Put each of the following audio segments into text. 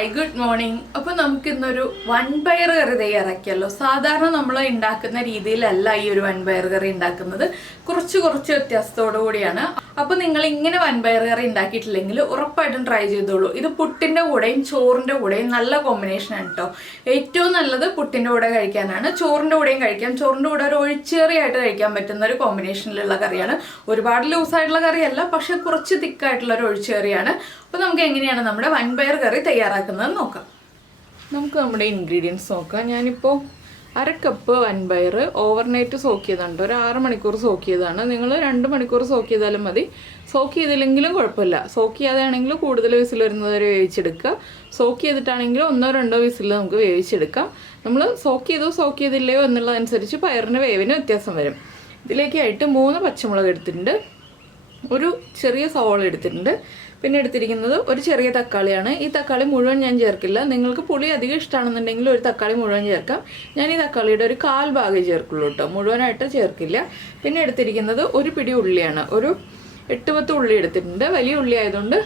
Hi good morning. അപ്പോൾ നമുക്ക് ഇന്നൊരു വൻപയർ കറി തയ്യാറാക്കിയല്ലോ. സാധാരണ നമ്മൾ ഉണ്ടാക്കുന്ന രീതിയിലല്ല ഈ ഒരു വൻപയർ കറി ഉണ്ടാക്കുന്നത്, കുറച്ച് വ്യത്യാസത്തോടു കൂടിയാണ്. അപ്പോൾ നിങ്ങൾ ഇങ്ങനെ വൻപയർ കറി ഉണ്ടാക്കിയിട്ടില്ലെങ്കിൽ ഉറപ്പായിട്ടും ട്രൈ ചെയ്തോളൂ. ഇത് പുട്ടിൻ്റെ കൂടെയും ചോറിൻ്റെ കൂടെയും നല്ല കോമ്പിനേഷനാണ് കേട്ടോ. ഏറ്റവും നല്ലത് പുട്ടിൻ്റെ കൂടെ കഴിക്കാനാണ്, ചോറിൻ്റെ കൂടെയും കഴിക്കാം. ചോറിൻ്റെ കൂടെ ഒരു ഒഴിച്ചേറിയായിട്ട് കഴിക്കാൻ പറ്റുന്ന ഒരു കോമ്പിനേഷനിലുള്ള കറിയാണ്. ഒരുപാട് ലൂസായിട്ടുള്ള കറിയല്ല, പക്ഷെ കുറച്ച് തിക്കായിട്ടുള്ള ഒരു ഒഴിച്ചേറിയാണ്. അപ്പോൾ നമുക്ക് എങ്ങനെയാണ് നമ്മുടെ വൻപയർ കറി തയ്യാറാക്കുന്നത് നോക്കാം. നമുക്ക് നമ്മുടെ ഇൻഗ്രീഡിയൻസ് നോക്കാം. ഞാനിപ്പോൾ 1/2 കപ്പ് വൻപയർ ഓവർനൈറ്റ് സോക്ക് ചെയ്തിട്ടുണ്ട്. ഒരു 6 മണിക്കൂർ സോക്ക് ചെയ്തതാണ്. നിങ്ങൾ 2 മണിക്കൂർ സോക്ക് ചെയ്താലും മതി. സോക്ക് ചെയ്തില്ലെങ്കിലും കുഴപ്പമില്ല. സോക്ക് ചെയ്യാതെയാണെങ്കിൽ കൂടുതൽ വിസിൽ വരുന്നത് വരെ വേവിച്ചെടുക്കുക. സോക്ക് ചെയ്തിട്ടാണെങ്കിൽ 1-2 വിസിൽ നമുക്ക് വേവിച്ചെടുക്കാം. നമ്മൾ സോക്ക് ചെയ്തില്ലയോ എന്നുള്ളതനുസരിച്ച് പയറിൻ്റെ വേവിന് വ്യത്യാസം വരും. ഇതിലേക്കായിട്ട് 3 പച്ചമുളക് എടുത്തിട്ടുണ്ട്, ഒരു ചെറിയ സവോള എടുത്തിട്ടുണ്ട്, പിന്നെ എടുത്തിരിക്കുന്നത് ഒരു ചെറിയ തക്കാളിയാണ്. ഈ തക്കാളി മുഴുവൻ ഞാൻ ചേർക്കില്ല. നിങ്ങൾക്ക് പുളി അധികം ഇഷ്ടമാണെന്നുണ്ടെങ്കിൽ ഒരു തക്കാളി മുഴുവൻ ചേർക്കാം. ഞാൻ ഈ തക്കാളിയുടെ ഒരു 1/4 ഭാഗം ചേർക്കുള്ളൂ കേട്ടോ, മുഴുവനായിട്ട് ചേർക്കില്ല. പിന്നെ എടുത്തിരിക്കുന്നത് ഒരു പിടി ഉള്ളിയാണ്. ഒരു 8-10 ഉള്ളി എടുത്തിട്ടുണ്ട്. വലിയ ഉള്ളി ആയതുകൊണ്ട്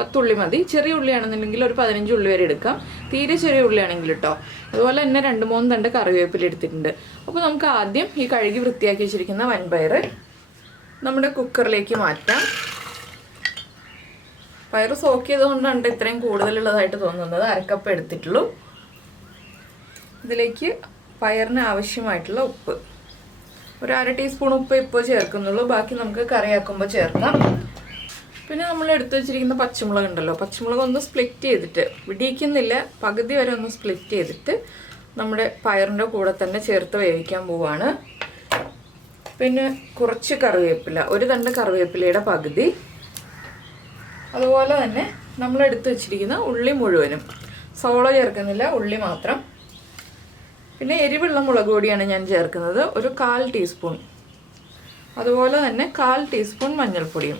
10 ഉള്ളി മതി. ചെറിയ ഉള്ളിയാണെന്നുണ്ടെങ്കിൽ ഒരു 15 ഉള്ളി വരെ എടുക്കാം, തീരെ ചെറിയ ഉള്ളിയാണെങ്കിൽ കേട്ടോ. അതുപോലെ തന്നെ 2-3 തണ്ട് കറിവേപ്പില എടുത്തിട്ടുണ്ട്. അപ്പോൾ നമുക്ക് ആദ്യം ഈ കഴുകി വൃത്തിയാക്കി വെച്ചിരിക്കുന്ന വൻപയർ നമ്മുടെ കുക്കറിലേക്ക് മാറ്റാം. പയർ സോക്ക് ചെയ്തുകൊണ്ടാണ് ഇത്രയും കൂടുതലുള്ളതായിട്ട് തോന്നുന്നത്. 1/2 കപ്പ് എടുത്തിട്ടുള്ളൂ. ഇതിലേക്ക് പയറിന് ആവശ്യമായിട്ടുള്ള ഉപ്പ്, ഒരു 1/2 ടീസ്പൂൺ ഉപ്പ് ഇപ്പോൾ ചേർക്കുന്നുള്ളൂ. ബാക്കി നമുക്ക് കറിയാക്കുമ്പോൾ ചേർക്കാം. പിന്നെ നമ്മൾ എടുത്തു വെച്ചിരിക്കുന്ന പച്ചമുളക് ഉണ്ടല്ലോ, പച്ചമുളക് ഒന്ന് സ്പ്ലിറ്റ് ചെയ്തിട്ട്, ഇടിയിക്കുന്നില്ല, പകുതി വരെ ഒന്ന് സ്പ്ലിറ്റ് ചെയ്തിട്ട് നമ്മുടെ പയറിൻ്റെ കൂടെ തന്നെ ചേർത്ത് വേവിക്കാൻ പോവാണ്. പിന്നെ കുറച്ച് കറിവേപ്പില, ഒരു തണ്ട് കറിവേപ്പിലയുടെ പകുതി. അതുപോലെ തന്നെ നമ്മൾ എടുത്തു വെച്ചിരിക്കുന്ന ഉള്ളി മുഴുവനും, സവോള ചേർക്കുന്നില്ല, ഉള്ളി മാത്രം. പിന്നെ എരിവുള്ള മുളക് പൊടിയാണ് ഞാൻ ചേർക്കുന്നത്, ഒരു 1/4 ടീസ്പൂൺ. അതുപോലെ തന്നെ 1/4 ടീസ്പൂൺ മഞ്ഞൾപ്പൊടിയും.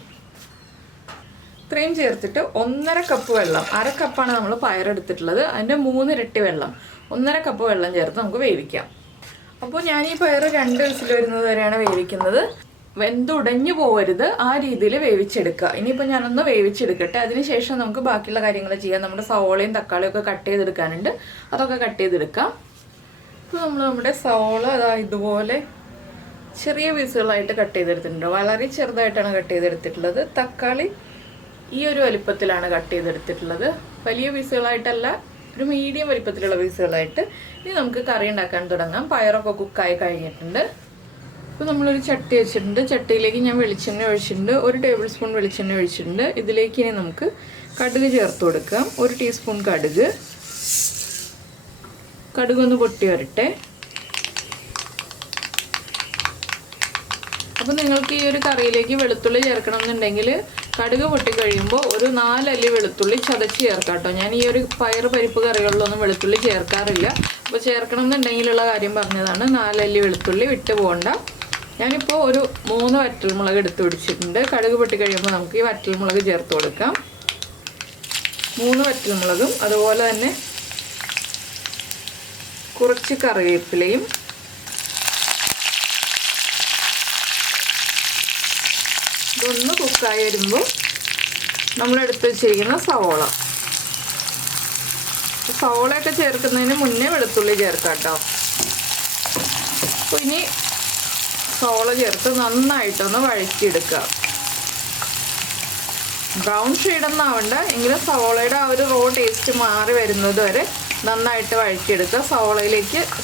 ഇത്രയും ചേർത്തിട്ട് 1/2 കപ്പ് വെള്ളം, 1/2 കപ്പാണ് നമ്മൾ പയറെടുത്തിട്ടുള്ളത്, അതിൻ്റെ 3 ഇരട്ടി വെള്ളം, 1/2 കപ്പ് വെള്ളം ചേർത്ത് നമുക്ക് വേവിക്കാം. അപ്പോൾ ഞാൻ ഈ പയർ 2 വിസിൽ വരുന്നത് വരെയാണ് വേവിക്കുന്നത്. വെന്തുടഞ്ഞു പോകരുത്, ആ രീതിയിൽ വേവിച്ചെടുക്കുക. ഇനിയിപ്പോൾ ഞാനൊന്ന് വേവിച്ചെടുക്കട്ടെ, അതിനുശേഷം നമുക്ക് ബാക്കിയുള്ള കാര്യങ്ങൾ ചെയ്യാം. നമ്മുടെ സവോളയും തക്കാളിയും ഒക്കെ കട്ട് ചെയ്തെടുക്കാനുണ്ട്, അതൊക്കെ കട്ട് ചെയ്തെടുക്കാം. ഇപ്പോൾ നമ്മുടെ സവോള ഇതുപോലെ ചെറിയ പീസുകളായിട്ട് കട്ട് ചെയ്തെടുത്തിട്ടുണ്ട്, വളരെ ചെറുതായിട്ടാണ് കട്ട് ചെയ്തെടുത്തിട്ടുള്ളത്. തക്കാളി ഈ ഒരു വലിപ്പത്തിലാണ് കട്ട് ചെയ്തെടുത്തിട്ടുള്ളത്, വലിയ പീസുകളായിട്ടല്ല, ഒരു മീഡിയം വലിപ്പത്തിലുള്ള പീസുകളായിട്ട്. ഇനി നമുക്ക് കറി ഉണ്ടാക്കാൻ തുടങ്ങാം. പയറൊക്കെ കുക്കായി കഴിഞ്ഞിട്ടുണ്ട്. ഇപ്പോൾ നമ്മളൊരു ചട്ടി വെച്ചിട്ടുണ്ട്. ചട്ടിയിലേക്ക് ഞാൻ വെളിച്ചെണ്ണ ഒഴിച്ചിട്ടുണ്ട്, 1 ടേബിൾ സ്പൂൺ വെളിച്ചെണ്ണ ഒഴിച്ചിട്ടുണ്ട്. ഇതിലേക്ക് ഇനി നമുക്ക് കടുക് ചേർത്ത് കൊടുക്കാം. 1 ടീസ്പൂൺ കടുക്. കടുകൊന്ന് പൊട്ടി വരട്ടെ. അപ്പോൾ നിങ്ങൾക്ക് ഈ ഒരു കറിയിലേക്ക് വെളുത്തുള്ളി ചേർക്കണം എന്നുണ്ടെങ്കിൽ കടുക് പൊട്ടി കഴിയുമ്പോൾ ഒരു 4 അല്ലി വെളുത്തുള്ളി ചതച്ച് ചേർക്കാം കേട്ടോ. ഞാൻ ഈ ഒരു പയർ പരിപ്പ് കറികളിലൊന്നും വെളുത്തുള്ളി ചേർക്കാറില്ല. അപ്പോൾ ചേർക്കണം എന്നുണ്ടെങ്കിലുള്ള കാര്യം പറഞ്ഞതാണ്. 4 അല്ലി വെളുത്തുള്ളി വിട്ട് പോകണ്ട. ഞാനിപ്പോൾ ഒരു 3 വറ്റൽമുളക് എടുത്ത് പിടിച്ചിട്ടുണ്ട്. കടുക് പൊട്ടി കഴിയുമ്പോൾ നമുക്ക് ഈ വറ്റൽമുളക് ചേർത്ത് കൊടുക്കാം. 3 വറ്റൽമുളകും അതുപോലെ തന്നെ കുറച്ച് കറിവേപ്പിലയും, ഇതൊന്ന് കുക്കായി വരുമ്പോൾ നമ്മളെടുത്ത് വെച്ചിരിക്കുന്ന സവോളയൊക്കെ ചേർക്കുന്നതിന് മുന്നേ വെളുത്തുള്ളി ചേർക്കാം കേട്ടോ. അപ്പോൾ ഇനി സവോള ചേർത്ത് നന്നായിട്ടൊന്ന് വഴറ്റിയെടുക്കുക. ബ്രൗൺ ഷെയ്ഡൊന്നും ആവണ്ട, എങ്കിലും സവോളയുടെ ആ ഒരു റോ ടേസ്റ്റ് മാറി വരുന്നത് വരെ നന്നായിട്ട് വഴറ്റിയെടുക്കുക.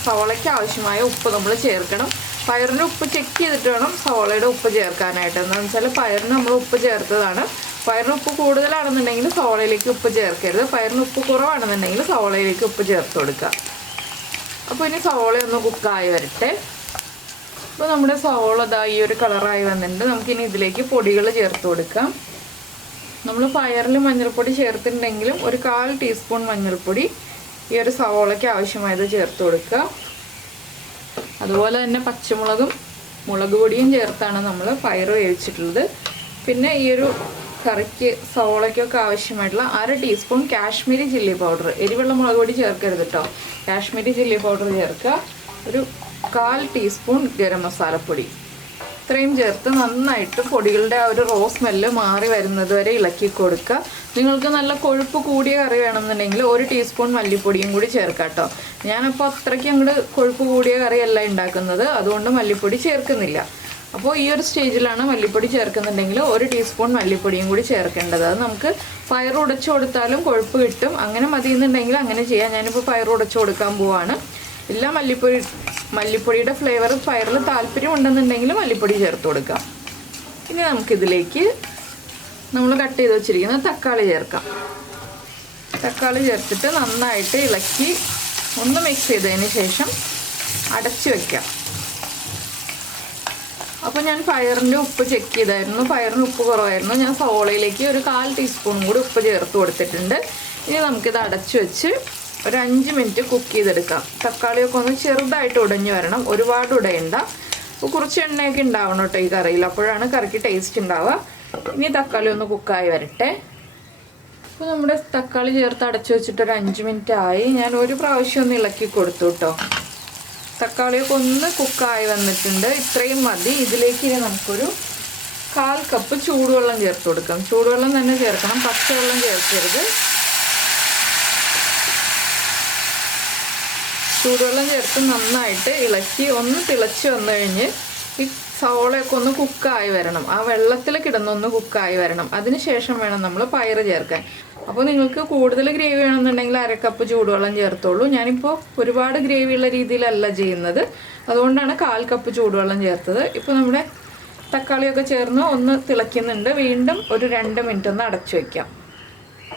സവോളയ്ക്ക് ആവശ്യമായ ഉപ്പ് നമ്മൾ ചേർക്കണം. പയറിന് ഉപ്പ് ചെക്ക് ചെയ്തിട്ട് വേണം സവോളയുടെ ഉപ്പ് ചേർക്കാനായിട്ട്. എന്താണെന്ന് വെച്ചാൽ പയറിന് നമ്മൾ ഉപ്പ് ചേർത്തതാണ്. പയറിന് ഉപ്പ് കൂടുതലാണെന്നുണ്ടെങ്കിൽ സവോളയിലേക്ക് ഉപ്പ് ചേർക്കരുത്. പയറിന് ഉപ്പ് കുറവാണെന്നുണ്ടെങ്കിൽ സവോളയിലേക്ക് ഉപ്പ് ചേർത്ത് കൊടുക്കുക. അപ്പോൾ ഇനി സവോളയൊന്ന് കുക്കായി വരട്ടെ. അപ്പോൾ നമ്മുടെ സവോള ഈ ഒരു കളറായി വന്നിട്ടുണ്ട്. നമുക്കിനി ഇതിലേക്ക് പൊടികൾ ചേർത്ത് കൊടുക്കാം. നമ്മൾ പയറിൽ മഞ്ഞൾപ്പൊടി ചേർത്തിട്ടുണ്ടെങ്കിലും ഒരു 1/4 ടീസ്പൂൺ മഞ്ഞൾപ്പൊടി ഈ ഒരു സവോളയ്ക്ക് ആവശ്യമായത് ചേർത്ത് കൊടുക്കുക. അതുപോലെ തന്നെ പച്ചമുളകും മുളക് പൊടിയും ചേർത്താണ് നമ്മൾ പയർ വേവിച്ചിട്ടുള്ളത്. പിന്നെ ഈ ഒരു കറിക്ക് സവോളയ്ക്കൊക്കെ ആവശ്യമായിട്ടുള്ള 1/2 ടീസ്പൂൺ കാശ്മീരി ചില്ലി പൗഡർ, എരിവുള്ള മുളക് പൊടി ചേർക്കരുത് കേട്ടോ, കാശ്മീരി ചില്ലി പൗഡർ ചേർക്കുക. ഒരു 1/4 ടീസ്പൂൺ ഗരം മസാലപ്പൊടി. ഇത്രയും ചേർത്ത് നന്നായിട്ട് പൊടികളുടെ ആ ഒരു റോ സ്മെല്ല് മാറി വരുന്നത് വരെ ഇളക്കി കൊടുക്കുക. നിങ്ങൾക്ക് നല്ല കൊഴുപ്പ് കൂടിയ കറി വേണമെന്നുണ്ടെങ്കിൽ 1 ടീസ്പൂൺ മല്ലിപ്പൊടിയും കൂടി ചേർക്കാം കേട്ടോ. ഞാനപ്പോൾ അത്രയ്ക്ക് അങ്ങോട്ട് കൊഴുപ്പ് കൂടിയ കറിയല്ല ഉണ്ടാക്കുന്നത്, അതുകൊണ്ട് മല്ലിപ്പൊടി ചേർക്കുന്നില്ല. അപ്പോൾ ഈ ഒരു സ്റ്റേജിലാണ് മല്ലിപ്പൊടി ചേർക്കുന്നുണ്ടെങ്കിൽ 1 ടീസ്പൂൺ മല്ലിപ്പൊടിയും കൂടി ചേർക്കേണ്ടത്. അത് നമുക്ക് പയർ ഉടച്ചു കൊടുത്താലും കൊഴുപ്പ് കിട്ടും. അങ്ങനെ മതി എന്നുണ്ടെങ്കിൽ അങ്ങനെ ചെയ്യാം. ഞാനിപ്പോൾ പയർ ഉടച്ചു കൊടുക്കാൻ പോവാണ്. ഇല്ല മല്ലിപ്പൊടിയുടെ ഫ്ലേവർ പയറിൽ താല്പര്യം ഉണ്ടെന്നുണ്ടെങ്കിൽ മല്ലിപ്പൊടി ചേർത്ത് കൊടുക്കാം. ഇനി നമുക്കിതിലേക്ക് നമ്മൾ കട്ട് ചെയ്ത് വെച്ചിരിക്കുന്ന തക്കാളി ചേർക്കാം. തക്കാളി ചേർത്തിട്ട് നന്നായിട്ട് ഇളക്കി ഒന്ന് മിക്സ് ചെയ്തതിന് ശേഷം അടച്ചു വയ്ക്കാം. അപ്പോൾ ഞാൻ പയറിൻ്റെ ഉപ്പ് ചെക്ക് ചെയ്തായിരുന്നു. പയറിന് ഉപ്പ് കുറവായിരുന്നു. ഞാൻ സവോളയിലേക്ക് ഒരു 1/4 ടീസ്പൂൺ കൂടി ഉപ്പ് ചേർത്ത് കൊടുത്തിട്ടുണ്ട്. ഇനി നമുക്കിത് അടച്ചു വെച്ച് ഒരു 5 മിനിറ്റ് കുക്ക് ചെയ്തെടുക്കാം. തക്കാളിയൊക്കെ ഒന്ന് ചെറുതായിട്ട് ഉടഞ്ഞു വരണം, ഒരുപാട് ഉടയണ്ട. അപ്പോൾ കുറച്ച് എണ്ണയൊക്കെ ഉണ്ടാവണം കേട്ടോ ഈ കറിയിൽ, അപ്പോഴാണ് കറിക്ക് ടേസ്റ്റ് ഉണ്ടാവുക. ഇനി തക്കാളി ഒന്ന് കുക്കായി വരട്ടെ. അപ്പോൾ നമ്മുടെ തക്കാളി ചേർത്ത് അടച്ചു വെച്ചിട്ട് ഒരു 5 മിനിറ്റ് ആയി. ഞാൻ ഒരു പ്രാവശ്യം ഒന്ന് ഇളക്കി കൊടുത്തു കേട്ടോ. തക്കാളിയൊക്കെ ഒന്ന് കുക്കായി വന്നിട്ടുണ്ട്. ഇത്രയും മതി. ഇതിലേക്ക് ഇനി നമുക്കൊരു 1/4 കപ്പ് ചൂടുവെള്ളം ചേർത്ത് കൊടുക്കാം. ചൂടുവെള്ളം തന്നെ ചേർക്കണം, പച്ചവെള്ളം ചേർക്കരുത്. ചൂടുവെള്ളം ചേർത്ത് നന്നായിട്ട് ഇളക്കി ഒന്ന് തിളച്ച് വന്നു കഴിഞ്ഞ് ഈ സവോളയൊക്കെ ഒന്ന് കുക്കായി വരണം. ആ വെള്ളത്തിൽ കിടന്നൊന്ന് കുക്കായി വരണം. അതിന് ശേഷം വേണം നമ്മൾ പയർ ചേർക്കാൻ. അപ്പോൾ നിങ്ങൾക്ക് കൂടുതൽ ഗ്രേവി വേണമെന്നുണ്ടെങ്കിൽ 1/2 കപ്പ് ചൂടുവെള്ളം ചേർത്തോളൂ. ഞാനിപ്പോൾ ഒരുപാട് ഗ്രേവിയുള്ള രീതിയിലല്ല ചെയ്യുന്നത്, അതുകൊണ്ടാണ് 1/4 കപ്പ് ചൂടുവെള്ളം ചേർത്തത്. ഇപ്പോൾ നമ്മുടെ തക്കാളിയൊക്കെ ചേർന്ന് ഒന്ന് തിളയ്ക്കുന്നുണ്ട്. വീണ്ടും ഒരു 2 മിനിറ്റ് ഒന്ന് അടച്ചു വയ്ക്കാം.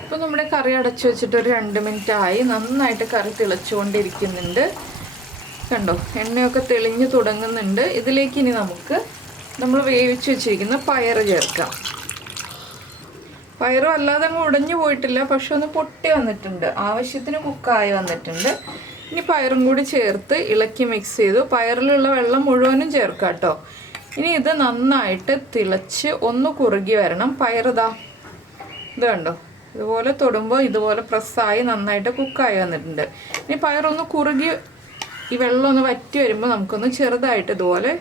ഇപ്പോൾ നമ്മുടെ കറി അടച്ചു വെച്ചിട്ട് ഒരു 2 മിനിറ്റ് ആയി. നന്നായിട്ട് കറി തിളച്ചുകൊണ്ടിരിക്കുന്നുണ്ട്. കണ്ടോ, എണ്ണയൊക്കെ തെളിഞ്ഞ് തുടങ്ങുന്നുണ്ട്. ഇതിലേക്ക് ഇനി നമുക്ക് നമ്മൾ വേവിച്ച് വെച്ചിരിക്കുന്ന പയർ ചേർക്കാം. പയറും അല്ലാതെ അങ്ങ് ഉടഞ്ഞു പോയിട്ടില്ല, പക്ഷെ ഒന്ന് പൊട്ടി വന്നിട്ടുണ്ട്, ആവശ്യത്തിന് കുക്കായി വന്നിട്ടുണ്ട്. ഇനി പയറും കൂടി ചേർത്ത് ഇളക്കി മിക്സ് ചെയ്തു. പയറിലുള്ള വെള്ളം മുഴുവനും ചേർക്കാം കേട്ടോ. ഇനി ഇത് നന്നായിട്ട് തിളച്ച് ഒന്ന് കുറുകി വരണം. പയറിതാ ഇത് കണ്ടോ, ഇതുപോലെ തൊടുമ്പോൾ ഇതുപോലെ പ്രസ്സായി നന്നായിട്ട് കുക്കായി വന്നിട്ടുണ്ട്. ഇനി പയറൊന്ന് കുറുകി ഈ വെള്ളം ഒന്ന് വറ്റി വരുമ്പോൾ നമുക്കൊന്ന് ചെറുതായിട്ട് ഇതുപോലെ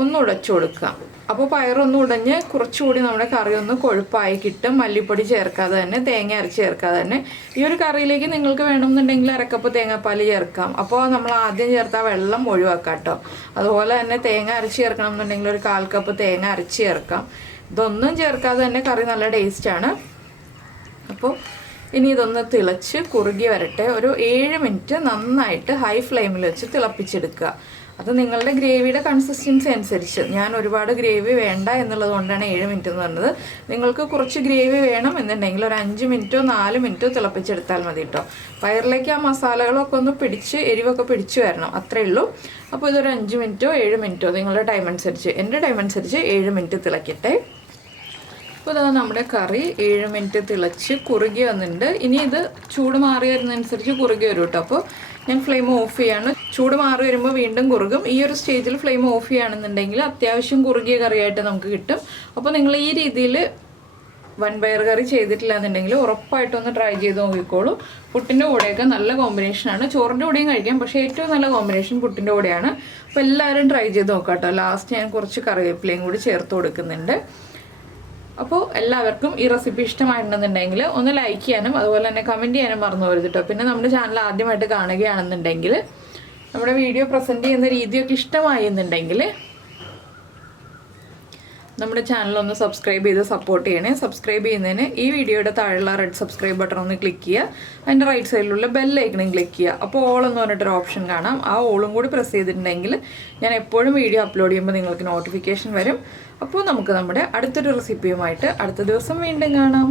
ഒന്ന് ഉടച്ചു കൊടുക്കാം. അപ്പോൾ പയറൊന്ന് ഉടഞ്ഞ് കുറച്ചുകൂടി നമ്മുടെ കറി ഒന്ന് കൊഴുപ്പായി കിട്ടും. മല്ലിപ്പൊടി ചേർക്കാതെ തന്നെ, തേങ്ങ അരച്ച് ചേർക്കാതെ തന്നെ. ഈ ഒരു കറിയിലേക്ക് നിങ്ങൾക്ക് വേണമെന്നുണ്ടെങ്കിൽ 1/2 കപ്പ് തേങ്ങാപ്പാൽ ചേർക്കാം. അപ്പോൾ നമ്മൾ ആദ്യം ചേർത്ത വെള്ളം ഒഴിവാക്കാം കേട്ടോ. അതുപോലെ തന്നെ തേങ്ങ അരച്ച് ചേർക്കണം എന്നുണ്ടെങ്കിൽ ഒരു 1/4 കപ്പ് തേങ്ങ അരച്ച് ചേർക്കാം. ഇതൊന്നും ചേർക്കാതെ തന്നെ കറി നല്ല ടേസ്റ്റാണ്. അപ്പോൾ ഇനി ഇതൊന്ന് തിളച്ച് കുറുകി വരട്ടെ. ഒരു 7 മിനിറ്റ് നന്നായിട്ട് ഹൈ ഫ്ലെയിമിൽ വെച്ച് തിളപ്പിച്ചെടുക്കുക. അത് നിങ്ങളുടെ ഗ്രേവിയുടെ കൺസിസ്റ്റൻസി അനുസരിച്ച്. ഞാൻ ഒരുപാട് ഗ്രേവി വേണ്ട എന്നുള്ളത് കൊണ്ടാണ് 7 മിനിറ്റ് എന്ന് പറഞ്ഞത്. നിങ്ങൾക്ക് കുറച്ച് ഗ്രേവി വേണം എന്നുണ്ടെങ്കിൽ ഒരു 5 മിനിറ്റോ 4 മിനിറ്റോ തിളപ്പിച്ചെടുത്താൽ മതി കേട്ടോ. പയറിലേക്ക് ആ മസാലകളൊക്കെ ഒന്ന് പിടിച്ച് എരിവൊക്കെ പിടിച്ച് വരണം, അത്രയേ ഉള്ളൂ. അപ്പോൾ ഇതൊരു 5 മിനിറ്റോ 7 മിനിറ്റോ നിങ്ങളുടെ ടൈം അനുസരിച്ച്, എൻ്റെ ടൈം അനുസരിച്ച് 7 മിനിറ്റ് തിളക്കട്ടെ. അപ്പോൾ ഇതാ നമ്മുടെ കറി 7 മിനിറ്റ് തിളച്ച് കുറുകി വന്നിട്ടുണ്ട്. ഇനി ഇത് ചൂട് മാറി വരുന്നതനുസരിച്ച് കുറുകി വരും കേട്ടോ. അപ്പോൾ ഞാൻ ഫ്ലെയിം ഓഫ് ചെയ്യാണ്. ചൂട് മാറി വരുമ്പോൾ വീണ്ടും കുറുകും. ഈ ഒരു സ്റ്റേജിൽ ഫ്ലെയിം ഓഫ് ചെയ്യുകയാണെന്നുണ്ടെങ്കിൽ അത്യാവശ്യം കുറുകിയ കറിയായിട്ട് നമുക്ക് കിട്ടും. അപ്പോൾ നിങ്ങൾ ഈ രീതിയിൽ വൻപയർ കറി ചെയ്തിട്ടില്ല എന്നുണ്ടെങ്കിൽ ഉറപ്പായിട്ടൊന്ന് ട്രൈ ചെയ്ത് നോക്കിക്കോളൂ. പുട്ടിൻ്റെ കൂടെയൊക്കെ നല്ല കോമ്പിനേഷനാണ്. ചോറിൻ്റെ കൂടെയും കഴിക്കാം, പക്ഷേ ഏറ്റവും നല്ല കോമ്പിനേഷൻ പുട്ടിൻ്റെ കൂടെയാണ്. അപ്പോൾ എല്ലാവരും ട്രൈ ചെയ്ത് നോക്കാം കേട്ടോ. ലാസ്റ്റ് ഞാൻ കുറച്ച് കറിവേപ്പിലയും കൂടി ചേർത്ത് കൊടുക്കുന്നുണ്ട്. അപ്പോൾ എല്ലാവർക്കും ഈ റെസിപ്പി ഇഷ്ടമായിട്ടുണ്ടെന്നുണ്ടെങ്കിൽ ഒന്ന് ലൈക്ക് ചെയ്യാനും അതുപോലെ തന്നെ കമൻറ്റ് ചെയ്യാനും മറന്നു പോകരുത് കേട്ടോ. പിന്നെ നമ്മുടെ ചാനൽ ആദ്യമായിട്ട് കാണുകയാണെന്നുണ്ടെങ്കിൽ നമ്മുടെ വീഡിയോ പ്രസൻറ്റ് ചെയ്യുന്ന രീതിയൊക്കെ ഇഷ്ടമായി എന്നുണ്ടെങ്കിൽ നമ്മുടെ ചാനൽ ഒന്ന് സബ്സ്ക്രൈബ് ചെയ്ത് സപ്പോർട്ട് ചെയ്യണേ. സബ്സ്ക്രൈബ് ചെയ്യുന്നതിന് ഈ വീഡിയോയുടെ താഴെയുള്ള റെഡ് സബ്സ്ക്രൈബ് ബട്ടൺ ഒന്ന് ക്ലിക്ക് ചെയ്യുക. അതിൻ്റെ റൈറ്റ് സൈഡിലുള്ള ബെല്ലൈക്കണും ക്ലിക്ക് ചെയ്യുക. അപ്പോൾ ഓൾ എന്ന് പറഞ്ഞിട്ടൊരു ഓപ്ഷൻ കാണാം. ആ ഓളും കൂടി പ്രസ് ചെയ്തിട്ടുണ്ടെങ്കിൽ ഞാൻ എപ്പോഴും വീഡിയോ അപ്ലോഡ് ചെയ്യുമ്പോൾ നിങ്ങൾക്ക് നോട്ടിഫിക്കേഷൻ വരും. അപ്പോൾ നമുക്ക് നമ്മുടെ അടുത്തൊരു റെസിപ്പിയുമായിട്ട് അടുത്ത ദിവസം വീണ്ടും കാണാം.